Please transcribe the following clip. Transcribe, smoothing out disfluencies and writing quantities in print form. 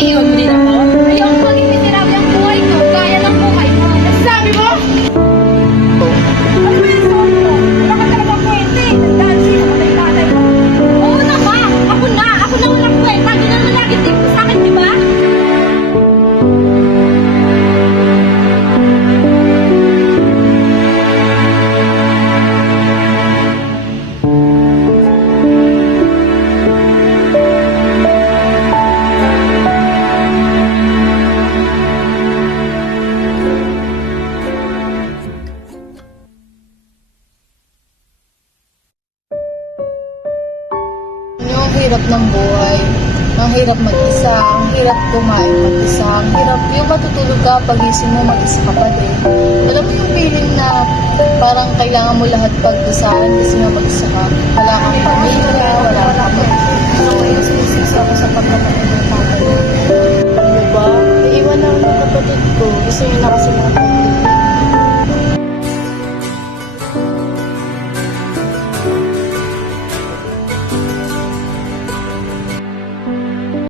iiwan mo din ako? Ayoko maging miserable ang buhay ko. Kaya ng buhay mo. Sabi mo? Ano ba yung sabi mo? Wala ka talaga kwente. Dahil sino ka na yung tatay mo? Oo na ba? Ako na walang kwenta. Hindi na naman lagi tip sa akin, di ba? Yung hirap ng buhay, ang hirap mag-isa, ang hirap kumain mag-isa, ang hirap yung matutulog ka, pagising mo mag-isa ka pa din. Alam mo yung feeling na parang kailangan mo lahat pagdusahan kasi nga mag-isa ka. Wala kang pamilya, wala kang mas busy ako sa pagkakataon ng tatay. Diba? Naiwan na ako ng kapatid ko. Gusto niya na kasi mga